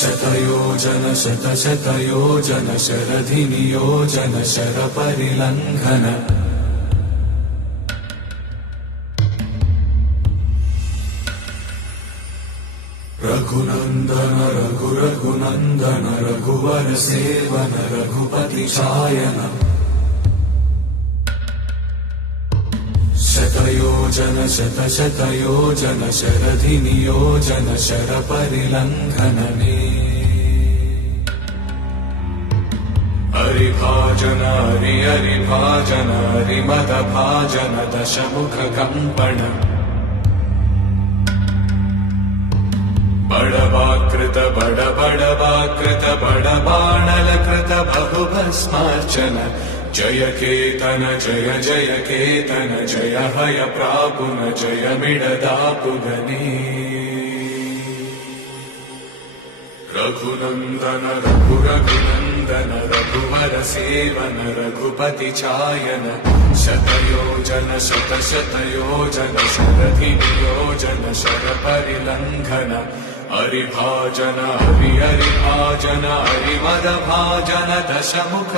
शतयोजन शतशतयोजन शरधिनियोजन शरपरिलङ्घन रघुनन्दन रघुरघुनन्दन रघुवर seven Raghupati चायन शतयोजन शतशतयोजन शरधिनियोजन शरपरिलङ्घनने हरिभाजन हरिभाजन हरिमदभाजन दशमुख कंपन बड़वाकृत बड़वाकृत बड़बाणलकृत बहुभस्मार्चन जय केतन जय जय केतन जय हय प्रापुन जय मिडदापुगने रघुनन्दन रघुरघुनन्दन रघुवर सेवन रघुपति चायन शतयोजन शतशतयोजन शरधिनियोजन शरपरिलङ्घन हरिभाजन हरिभाजन हरिमदभाजन दशमुख